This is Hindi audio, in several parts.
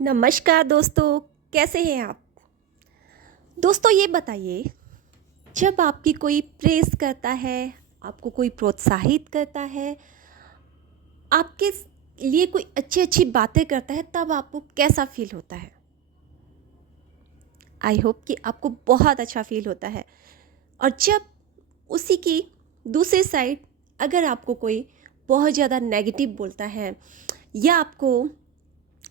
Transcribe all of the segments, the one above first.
नमस्कार दोस्तों, कैसे हैं आप? दोस्तों ये बताइए, जब आपकी कोई प्रेज़ करता है, आपको कोई प्रोत्साहित करता है, आपके लिए कोई अच्छी-अच्छी बातें करता है, तब आपको कैसा फ़ील होता है? आई होप कि आपको बहुत अच्छा फ़ील होता है। और जब उसी की दूसरी साइड अगर आपको कोई बहुत ज़्यादा नेगेटिव बोलता है या आपको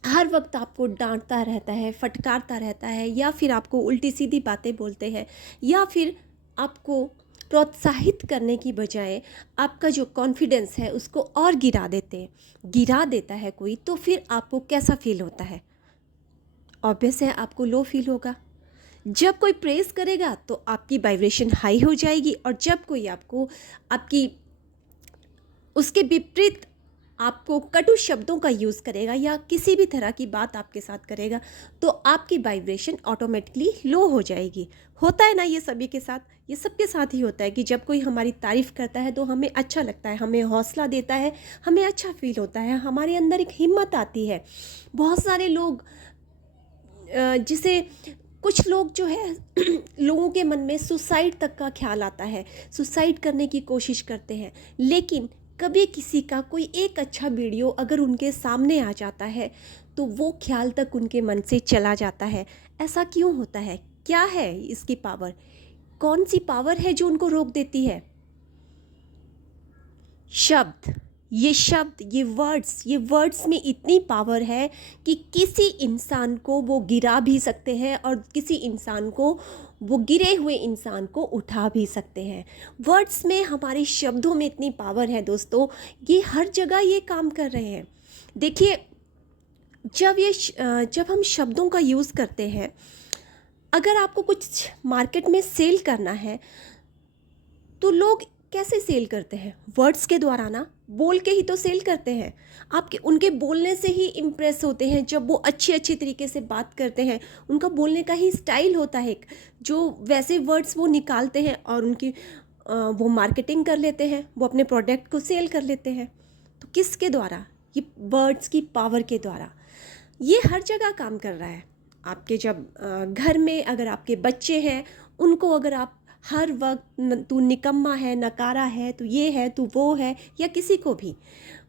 हर वक्त आपको डांटता रहता है, फटकारता रहता है या फिर आपको उल्टी-सीधी बातें बोलते हैं या फिर आपको प्रोत्साहित करने की बजाय आपका जो कॉन्फिडेंस है उसको और गिरा देता है कोई, तो फिर आपको कैसा फ़ील होता है? ऑब्वियस है आपको लो फ़ील होगा। जब कोई प्रेज़ करेगा तो आपकी वाइब्रेशन हाई हो जाएगी और जब कोई आपको आपकी उसके विपरीत आपको कटु शब्दों का यूज़ करेगा या किसी भी तरह की बात आपके साथ करेगा, तो आपकी वाइब्रेशन ऑटोमेटिकली लो हो जाएगी। होता है ना ये सभी के साथ, ये सबके साथ ही होता है कि जब कोई हमारी तारीफ़ करता है तो हमें अच्छा लगता है, हमें हौसला देता है, हमें अच्छा फ़ील होता है, हमारे अंदर एक हिम्मत आती है। बहुत सारे लोग जिसे कुछ लोग जो है लोगों के मन में सुसाइड तक का ख्याल आता है, सुसाइड करने की कोशिश करते हैं, लेकिन कभी किसी का कोई एक अच्छा वीडियो अगर उनके सामने आ जाता है तो वो ख्याल तक उनके मन से चला जाता है। ऐसा क्यों होता है? क्या है इसकी पावर? कौन सी पावर है जो उनको रोक देती है? शब्द, ये वर्ड्स में इतनी पावर है कि किसी इंसान को वो गिरा भी सकते हैं और किसी इंसान को वो गिरे हुए इंसान को उठा भी सकते हैं। वर्ड्स में, हमारे शब्दों में इतनी पावर है दोस्तों, ये हर जगह ये काम कर रहे हैं। देखिए, जब हम शब्दों का यूज़ करते हैं, अगर आपको कुछ मार्केट में सेल करना है तो लोग कैसे सेल करते हैं? वर्ड्स के द्वारा ना, बोल के ही तो सेल करते हैं। आपके उनके बोलने से ही इम्प्रेस होते हैं जब वो अच्छे तरीके से बात करते हैं। उनका बोलने का ही स्टाइल होता है एक, जो वैसे वर्ड्स वो निकालते हैं और वो मार्केटिंग कर लेते हैं, वो अपने प्रोडक्ट को सेल कर लेते हैं। तो किसके द्वारा? ये वर्ड्स की पावर के द्वारा। ये हर जगह काम कर रहा है। आपके जब घर में अगर आपके बच्चे हैं, उनको अगर आप हर वक्त तू निकम्मा है, नकारा है, तू ये है, तू वो है, या किसी को भी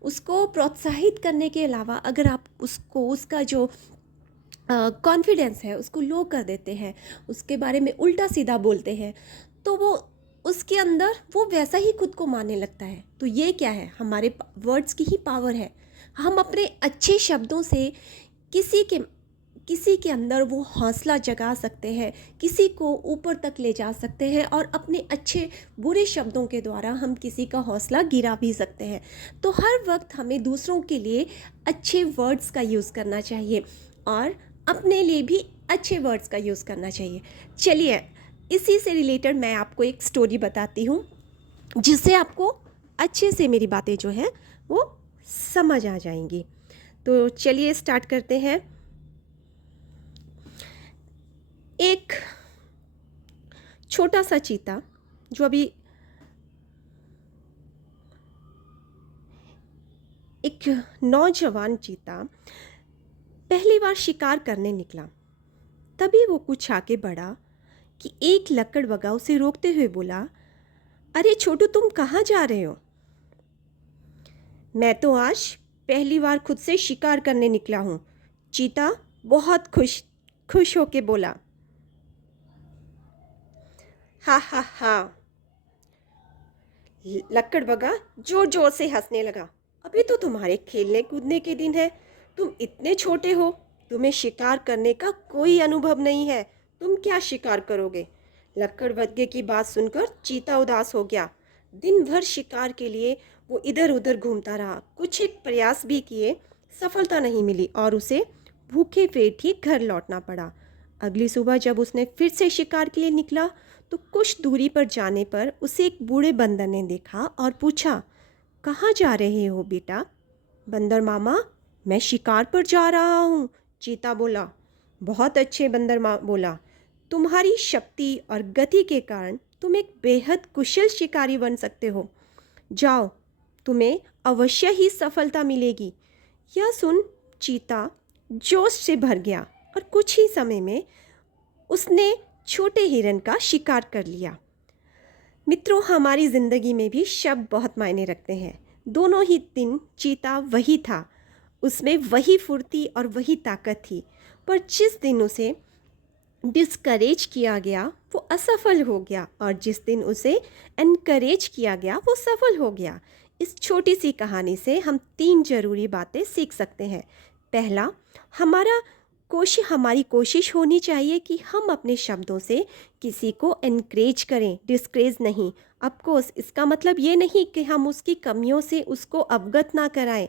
उसको प्रोत्साहित करने के अलावा अगर आप उसको उसका जो कॉन्फिडेंस है उसको लो कर देते हैं, उसके बारे में उल्टा सीधा बोलते हैं, तो वो उसके अंदर वो वैसा ही खुद को मानने लगता है। तो ये क्या है? हमारे वर्ड्स की ही पावर है। हम अपने अच्छे शब्दों से किसी के किसी के अंदर वो हौसला जगा सकते हैं, किसी को ऊपर तक ले जा सकते हैं और अपने अच्छे बुरे शब्दों के द्वारा हम किसी का हौसला गिरा भी सकते हैं। तो हर वक्त हमें दूसरों के लिए अच्छे वर्ड्स का यूज़ करना चाहिए और अपने लिए भी अच्छे वर्ड्स का यूज़ करना चाहिए। चलिए, इसी से रिलेटेड मैं आपको एक स्टोरी बताती हूँ, जिससे आपको अच्छे से मेरी बातें जो हैं वो समझ आ जाएंगी। तो चलिए स्टार्ट करते हैं। एक छोटा सा चीता, जो अभी एक नौजवान चीता पहली बार शिकार करने निकला। तभी वो कुछ आगे बढ़ा कि एक लकड़बग्गा उसे रोकते हुए बोला, अरे छोटू, तुम कहाँ जा रहे हो? मैं तो आज पहली बार खुद से शिकार करने निकला हूँ। चीता बहुत खुश होके बोला। हा हा हा। लकड़बग्गा जोर जोर से हंसने लगा। अभी तो तुम्हारे खेलने कूदने के दिन है, तुम इतने छोटे हो, तुम्हें शिकार करने का कोई अनुभव नहीं है, तुम क्या शिकार करोगे? लकड़बग्गे की बात सुनकर चीता उदास हो गया। दिन भर शिकार के लिए वो इधर उधर घूमता रहा, कुछ एक प्रयास भी किए, सफलता नहीं मिली और उसे भूखे पेट ही घर लौटना पड़ा। अगली सुबह जब उसने फिर से शिकार के लिए निकला तो कुछ दूरी पर जाने पर उसे एक बूढ़े बंदर ने देखा और पूछा, कहाँ जा रहे हो बेटा? बंदर मामा, मैं शिकार पर जा रहा हूँ, चीता बोला। बहुत अच्छे, बंदर माँ बोला, तुम्हारी शक्ति और गति के कारण तुम एक बेहद कुशल शिकारी बन सकते हो। जाओ, तुम्हें अवश्य ही सफलता मिलेगी। यह सुन चीता जोश से भर गया और कुछ ही समय में उसने छोटे हिरन का शिकार कर लिया। मित्रों, हमारी ज़िंदगी में भी शब्द बहुत मायने रखते हैं। दोनों ही दिन चीता वही था, उसमें वही फुर्ती और वही ताकत थी, पर जिस दिन उसे डिस्करेज किया गया वो असफल हो गया, और जिस दिन उसे एनकरेज किया गया वो सफल हो गया। इस छोटी सी कहानी से हम 3 ज़रूरी बातें सीख सकते हैं। पहला, हमारी कोशिश होनी चाहिए कि हम अपने शब्दों से किसी को एनकरेज करें, डिस्करेज नहीं। ऑफकोर्स इसका मतलब ये नहीं कि हम उसकी कमियों से उसको अवगत ना कराएं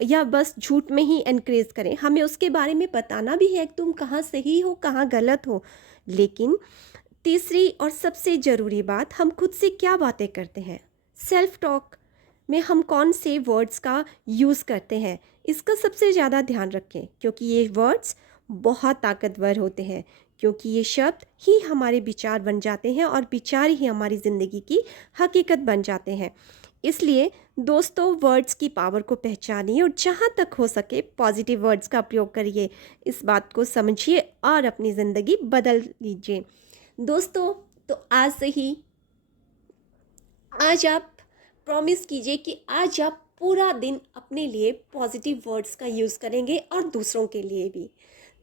या बस झूठ में ही एनकरेज करें। हमें उसके बारे में बताना भी है कि तुम कहाँ सही हो, कहाँ गलत हो। लेकिन तीसरी और सबसे ज़रूरी बात, हम खुद से क्या बातें करते हैं। सेल्फ टॉक में हम कौन से वर्ड्स का यूज़ करते हैं, इसका सबसे ज़्यादा ध्यान रखें, क्योंकि ये वर्ड्स बहुत ताकतवर होते हैं, क्योंकि ये शब्द ही हमारे विचार बन जाते हैं और विचार ही हमारी ज़िंदगी की हकीकत बन जाते हैं। इसलिए दोस्तों, वर्ड्स की पावर को पहचानिए और जहाँ तक हो सके पॉजिटिव वर्ड्स का प्रयोग करिए। इस बात को समझिए और अपनी ज़िंदगी बदल लीजिए। दोस्तों, तो आज आप प्रॉमिस कीजिए कि आज आप पूरा दिन अपने लिए पॉजिटिव वर्ड्स का यूज़ करेंगे और दूसरों के लिए भी।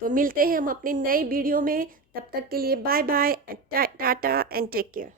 तो मिलते हैं हम अपने नए वीडियो में, तब तक के लिए bye bye, tata and take care.